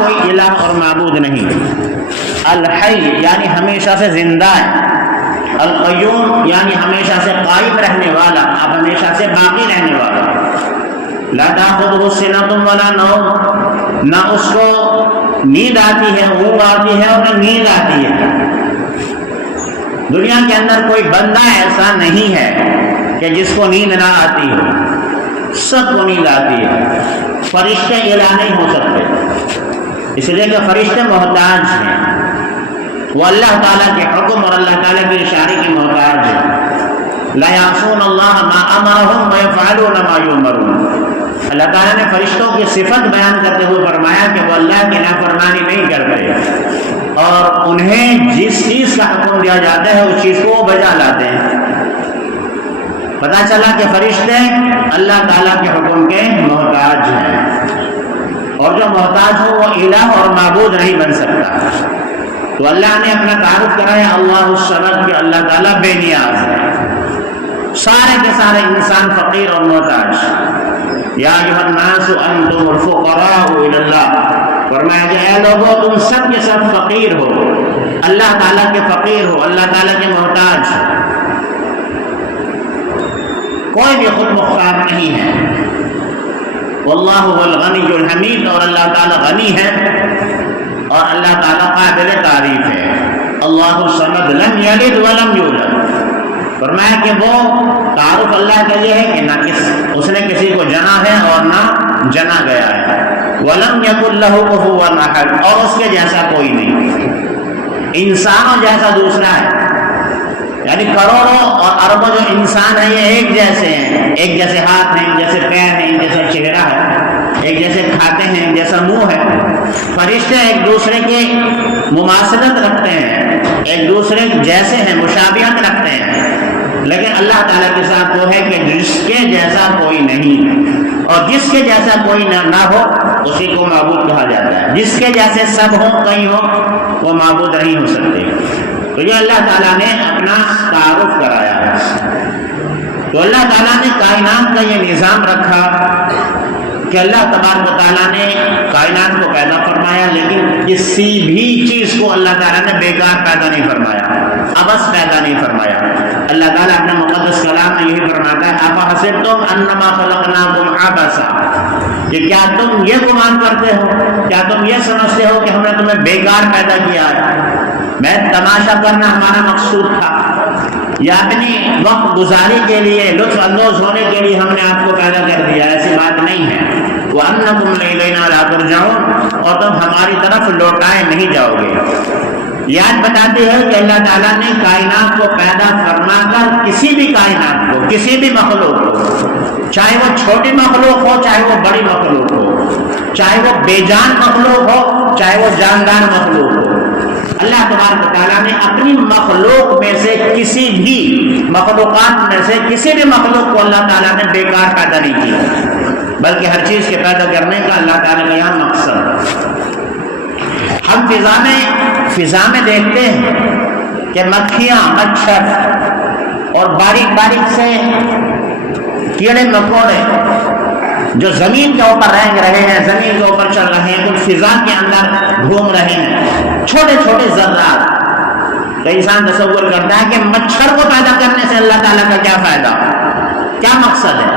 کوئی الہ اور معبود نہیں. الحی یعنی ہمیشہ سے زندہ ہے. القیوم یعنی ہمیشہ سے قائم رہنے والا، اب ہمیشہ سے باقی رہنے والا. لا تأخذه سنة ولا نوم، نہ اس کو نیند آتی ہے، اونگ آتی ہے اور نہ نیند آتی ہے. دنیا کے اندر کوئی بندہ ایسا نہیں ہے کہ جس کو نیند نہ آتی ہو، سب کو نیند آتی ہے. فرشتے الہ نہیں ہو سکتے، اس لیے کہ فرشتے محتاج ہیں. وہ اللہ تعالیٰ کے حکم اور اللہ تعالیٰ کی اشارے کی محتاج ہیں. لا یعصون اللہ ما امرهم ویفعلون ما یؤمرون. اللہ تعالیٰ نے فرشتوں کی صفت بیان کرتے ہوئے فرمایا کہ وہ اللہ کی نافرمانی نہیں کرتے اور انہیں جس چیز کا حکم دیا جاتا ہے اس چیز کو وہ بجا لاتے ہیں. پتہ چلا کہ فرشتے اللہ تعالیٰ کے حکم کے محتاج ہیں، اور جو محتاج ہو وہ الہ اور معبود نہیں بن سکتا. تو اللہ نے اپنا تعارف کرایا اللہ الصمد کہ اللہ تعالیٰ بے نیاز ہے. سارے کے سارے انسان فقیر اور محتاج. یا ایھا الناس انتم الفقراء الی اللہ، فرمایا کہ اے لوگوں تم سب کے سب فقیر ہو، اللہ تعالیٰ کے فقیر ہو، اللہ تعالیٰ کے محتاج ہو. کوئی بھی خود مختار نہیں ہے. واللہ هو الغنی الحمید، اور اللہ تعالیٰ غنی ہے اور اللہ تعالیٰ قابل تعریف ہے. اللہ الصمد لم یلد ولم یولد، فرمایا کہ وہ تعارف اللہ کا یہ ہے کہ نہ اس نے کسی کو جنا ہے اور نہ جنا گیا ہے. ولم یکن لہ کفوا احد، اور اس کے جیسا کوئی نہیں. انسانوں جیسا دوسرا ہے، یعنی کروڑوں اور اربوں جو انسان ہیں یہ ایک جیسے ہیں، ایک جیسے ہاتھ ہیں، ایک جیسے پیر ہیں، ایک جیسا چہرہ ہے، ایک جیسے کھاتے ہیں، ایک جیسا منہ ہے. فرشتے ایک دوسرے کی مماثلت رکھتے ہیں، ایک دوسرے جیسے ہیں، مشابہت رکھتے ہیں، لیکن اللہ تعالیٰ کے ساتھ وہ ہے کہ جس کے جیسا کوئی نہیں، اور جس کے جیسا کوئی نہ ہو اسی کو معبود کہا جاتا ہے. جس کے جیسے سب ہوں کئی ہوں وہ معبود نہیں ہو سکتے. تو یہ اللہ تعالیٰ نے اپنا تعارف کرایا ہے. تو اللہ تعالیٰ نے کائنات کا یہ نظام رکھا کہ اللہ تبارک و تعالیٰ نے کائنات کو پیدا فرمایا، لیکن کسی بھی چیز کو اللہ تعالیٰ نے بیکار پیدا نہیں فرمایا، عبث پیدا نہیں فرمایا. اللہ تعالیٰ اپنے مقدس کلام میں یہی فرماتا ہے افحسبتم انما خلقناکم عبثا، کہ کیا تم یہ گمان کرتے ہو، کیا تم یہ سمجھتے ہو کہ ہم نے تمہیں بیکار پیدا کیا ہے؟ میں تماشا کرنا ہمارا مقصود تھا، یا اپنی وقت گزاری کے لیے، لطف اندوز ہونے کے لیے ہم نے آپ کو پیدا کر دیا؟ ایسی بات نہیں ہے. وَأَنَّكُمْ إِلَيْنَا لَا تُرْجَعُونَ، اور تم ہماری طرف لوٹائے نہیں جاؤ گے. یاد بتاتی ہے کہ اللہ تعالیٰ نے کائنات کو پیدا فرما کر کسی بھی کائنات کو، کسی بھی مخلوق کو، چاہے وہ چھوٹی مخلوق ہو چاہے وہ بڑی مخلوق ہو، چاہے وہ بے جان مخلوق ہو چاہے وہ جاندار مخلوق ہو، اللہ تبارک و تعالیٰ نے اپنی مخلوق میں سے کسی بھی مخلوقات میں سے کسی بھی مخلوق کو اللہ تعالیٰ نے بیکار پیدا نہیں کیا، بلکہ ہر چیز کے پیدا کرنے کا اللہ تعالیٰ کا یہاں مقصد ہے. ہم فضا میں دیکھتے ہیں کہ مکھیاں، مچھر اور باریک باریک سے کیڑے مکوڑے جو زمین کے اوپر رینگ رہے ہیں، زمین کے اوپر چل رہے ہیں، کچھ فضا کے اندر گھوم رہے ہیں، چھوٹے چھوٹے ذرات. تو انسان تصور کرتا ہے کہ مچھر کو پیدا کرنے سے اللہ تعالیٰ کا کیا فائدہ، کیا مقصد ہے؟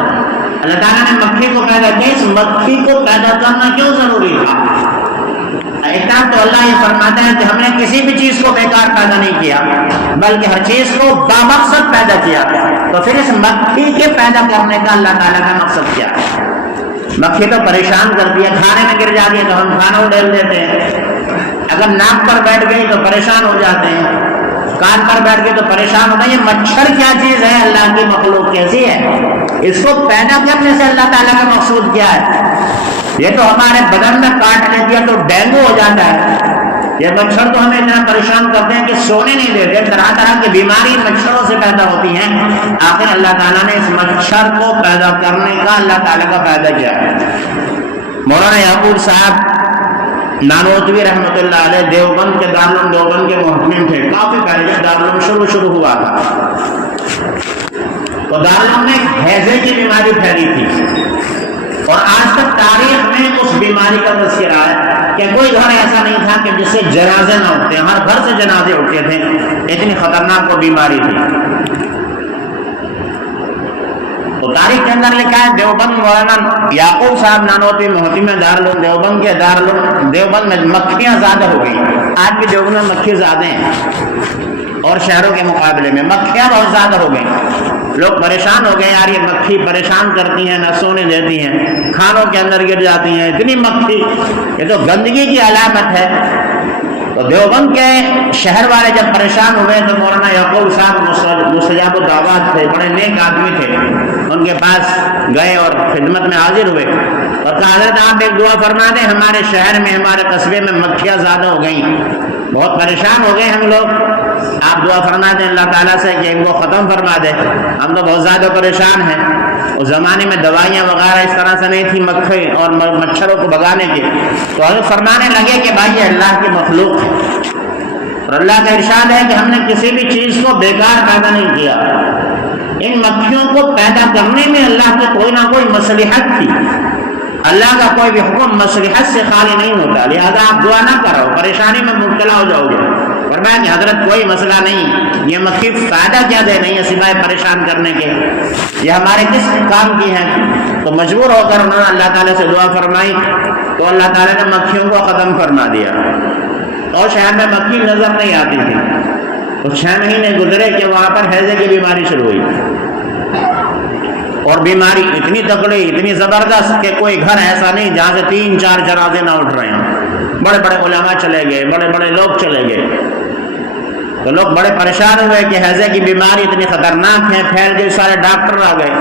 اللہ تعالیٰ نے مکھی کو پیدا کیا، اس مکھی کو پیدا کرنا کیوں ضروری تھا؟ ایک تو اللہ یہ فرماتا ہے کہ ہم نے کسی بھی چیز کو بیکار پیدا نہیں کیا، بلکہ ہر چیز کو بامقصد پیدا کیا. تو پھر اس مکھی کے پیدا کرنے کا اللہ تعالیٰ کا مقصد کیا ہے؟ مکھی تو پریشان کرتی ہے، کھانے میں گر جاتی ہے تو ہم کھانا اڈیل دیتے ہیں، اگر ناک پر بیٹھ گئی تو پریشان ہو جاتے ہیں، کان پر بیٹھ گئی تو پریشان ہوتا ہے. یہ مچھر کیا چیز ہے؟ اللہ کی مخلوق کیسی ہے؟ اس کو پیدا کرنے سے اللہ تعالیٰ کا مقصود کیا ہے؟ یہ تو ہمارے بدن میں کاٹ لیتی ہے تو ڈینگو ہو جاتا ہے. یہ مچھر تو ہمیں اتنا پریشان کرتے ہیں کہ سونے نہیں دیتے، طرح طرح کی بیماری مچھروں سے پیدا ہوتی ہیں. آخر اللہ تعالیٰ نے اس مچھر کو پیدا کرنے کا اللہ تعالیٰ کا فائدہ کیا ہے. مولانا یعقوب صاحب نانوتوی رحمۃ اللہ علیہ دیوبند کے دارالعلوم دیوبند کے محتمم تھے. کافی پہلے جب دارالعلوم شروع ہوا تھا تو دارالعلوم میں ہیضے کی بیماری پھیلی تھی. اور آج تک تاریخ میں اس بیماری کا تذکرہ ہے کہ کوئی گھر ایسا نہیں تھا کہ جس سے جنازے نہ اٹھتے، ہر گھر سے جنازے اٹھتے تھے، اتنی خطرناک وہ بیماری تھی۔ تو تاریخ کے اندر لکھا ہے دیوبند مولانا یعقوب صاحب نانوتوی محتم دارالعلوم دیوبند کے دیوبند میں مکھیاں زیادہ ہو گئی۔ آج بھی دیوبند میں مکھی زیادہ ہیں اور شہروں کے مقابلے میں مکھیاں بہت زیادہ ہو گئی۔ لوگ پریشان ہو گئے، یار یہ مکھی پریشان کرتی ہیں، نہ سونے دیتی ہیں، کھانوں کے اندر گر جاتی ہیں، اتنی مکھی، یہ تو گندگی کی علامت ہے۔ تو دیوبند کے شہر والے جب پریشان ہوئے تو مولانا یعقوب صاحب مستجاب الدعوات تھے، بڑے نیک آدمی تھے، ان کے پاس گئے اور خدمت میں حاضر ہوئے اور کہا حضرت آپ ایک دعا فرما دیں، ہمارے شہر میں ہمارے قصبے میں مکھیاں زیادہ ہو گئیں، بہت پریشان ہو گئے ہم لوگ، آپ دعا فرما دیں اللہ تعالیٰ سے کہ ان کو ختم فرما دے، ہم تو بہت زیادہ پریشان ہیں۔ اس زمانے میں دوائیاں وغیرہ اس طرح سے نہیں تھی مکھے اور مچھروں کو بھگانے کی، تو حضرت فرمانے لگے کہ بھائی یہ اللہ کی مخلوق ہے اور اللہ کا ارشاد ہے کہ ہم نے کسی بھی چیز کو بیکار پیدا نہیں کیا، ان مکھیوں کو پیدا کرنے میں اللہ کی کوئی نہ کوئی مصلحت تھی، اللہ کا کوئی بھی حکم مصلحت سے خالی نہیں ہوتا، لہذا آپ دعا نہ کرو، پریشانی میں مبتلا ہو جاؤ گے۔ فرمایا کہ حضرت کوئی مسئلہ نہیں، یہ مکھی فائدہ کیا دے نہیں ہے سوائے پریشان کرنے کے، یہ ہمارے کس کام کی ہے؟ تو مجبور ہو کر انہوں نے اللہ تعالیٰ سے دعا فرمائی تو اللہ تعالیٰ نے مکھیوں کو ختم فرما دیا اور شہر میں مکھی نظر نہیں آتی تھی۔ تو 6 مہینے گزرے کہ وہاں پر ہیضے کی بیماری شروع ہوئی اور بیماری اتنی تگڑی اتنی زبردست کہ کوئی گھر ایسا نہیں جہاں سے 3-4 جنازے نہ اٹھ رہے ہیں، بڑے بڑے علماء چلے گئے، بڑے بڑے لوگ چلے گئے، تو لوگ بڑے پریشان ہوئے کہ ہیضے کی بیماری اتنی خطرناک ہے، پھیل گئی، سارے ڈاکٹر آ گئے،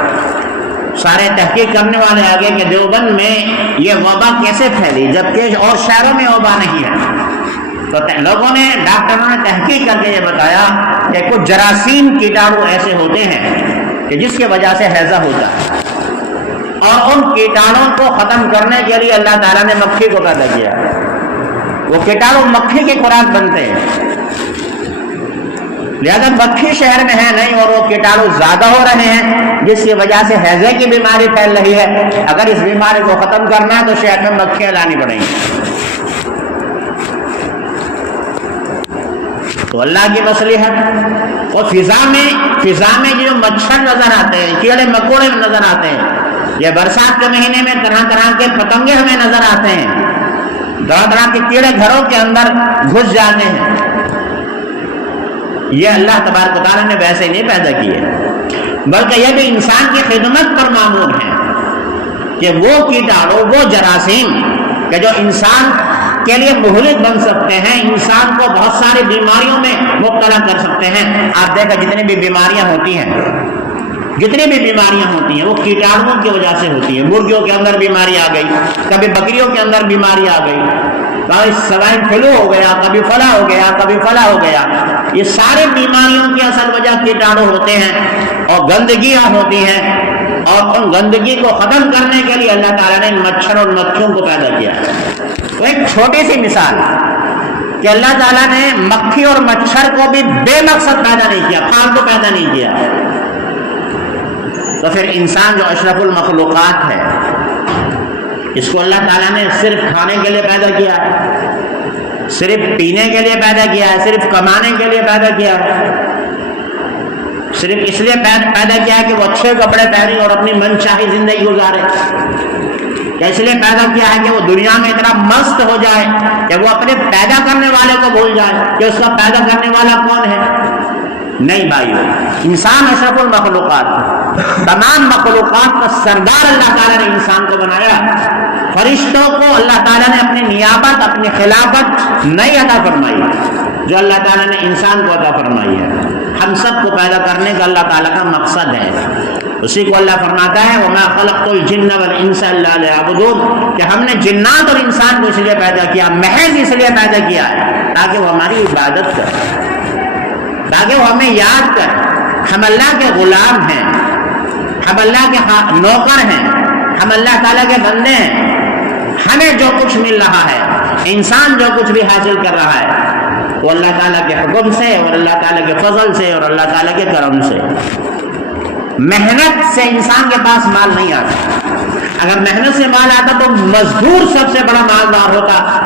سارے تحقیق کرنے والے آ گئے کہ دیوبند میں یہ وبا کیسے پھیلی جبکہ اور شہروں میں وبا نہیں ہے۔ تو لوگوں نے ڈاکٹروں نے تحقیق کر کے یہ بتایا کہ کچھ جراثیم کیٹاڑو ایسے ہوتے ہیں کہ جس کی وجہ سے ہیضہ ہوتا ہے، اور ان کیٹاڑوں کو ختم کرنے کے لیے اللہ تعالیٰ نے مکھی کو پیدا کیا، وہ کیٹاڑو مکھی کی خوراک بنتے ہیں، لہذا مکھی شہر میں ہے نہیں اور وہ کیٹاڑو زیادہ ہو رہے ہیں جس کی وجہ سے ہیضے کی بیماری پھیل رہی ہے۔ اگر اس بیماری کو ختم کرنا ہے تو شہر میں مکھیاں لانی پڑیں گی۔ تو اللہ کی مصلحت، اور فضا میں جو مچھر نظر آتے ہیں، کیڑے مکوڑے نظر آتے ہیں، یہ برسات کے مہینے میں طرح طرح کے پتنگے ہمیں نظر آتے ہیں، طرح طرح کے کیڑے گھروں کے اندر گھس جاتے ہیں، یہ اللہ تبارک و تعالیٰ نے ویسے نہیں پیدا کیے، بلکہ یہ بھی انسان کی خدمت پر معمول ہے کہ وہ کیٹاڑو، وہ جراثیم کہ جو انسان کے لیے مہلک بن سکتے ہیں، انسان کو بہت ساری بیماریوں میں مبتلا کر سکتے ہیں۔ آپ دیکھیں جتنی بھی بیماریاں ہوتی ہیں وہ کیٹاڑوؤں کی وجہ سے ہوتی ہیں۔ مرغیوں کے اندر بیماری آ گئی، کبھی بکریوں کے اندر بیماری آ گئی، کبھی سوائن فلو ہو گیا، کبھی فلا ہو گیا، یہ سارے بیماریوں کی اصل وجہ کیٹاڑو ہوتے ہیں اور گندگیاں ہوتی ہیں، اور ان گندگی کو ختم کرنے کے لیے اللہ تعالیٰ نے مچھر اور مکھیوں کو پیدا کیا۔ تو ایک چھوٹی سی مثال کہ اللہ تعالیٰ نے مکھی اور مچھر کو بھی بے مقصد پیدا نہیں کیا، فالتو پیدا نہیں کیا، تو پھر انسان جو اشرف المخلوقات ہے اس کو اللہ تعالیٰ نے صرف کھانے کے لیے پیدا کیا، صرف پینے کے لیے پیدا کیا، صرف کمانے کے لیے پیدا کیا، صرف اس لیے پیدا کیا کہ وہ اچھے کپڑے پہنے اور اپنی من چاہی زندگی گزارے، اس لیے پیدا کیا ہے کہ وہ دنیا میں اتنا مست ہو جائے کہ وہ اپنے پیدا کرنے والے کو بھول جائے کہ اس کا پیدا کرنے والا کون ہے؟ نہیں بھائیو، انسان اشرف المخلوقات، تمام مخلوقات کا سردار اللہ تعالیٰ نے انسان کو بنایا۔ فرشتوں کو اللہ تعالیٰ نے اپنی نیابت، اپنی خلافت نہیں عطا فرمائی جو اللہ تعالیٰ نے انسان کو عطا فرمائی ہے۔ ہم سب کو پیدا کرنے کا اللہ تعالیٰ کا مقصد ہے، اسی کو اللہ فرماتا ہے وَمَا خَلَقْتُ الْجِنَّ وَالْإِنسَ إِلَّا لِيَعْبُدُونِ، کہ ہم نے جنات اور انسان کو اس لیے پیدا کیا، محض اس لیے پیدا کیا ہے تاکہ وہ ہماری عبادت کرے، تاکہ وہ ہمیں یاد کرے۔ ہم اللہ کے غلام ہیں، ہم اللہ کے نوکر ہیں، ہم اللہ تعالیٰ کے بندے ہیں۔ ہمیں جو کچھ مل رہا ہے، انسان جو کچھ بھی حاصل کر رہا ہے، وہ اللہ تعالیٰ کے حکم سے اور اللہ تعالیٰ کے فضل سے اور اللہ تعالیٰ کے کرم سے۔ محنت سے انسان کے پاس مال نہیں آتا. اگر محنت سے مال آتا تو مزدور سب سے بڑا مالدار ہوتا.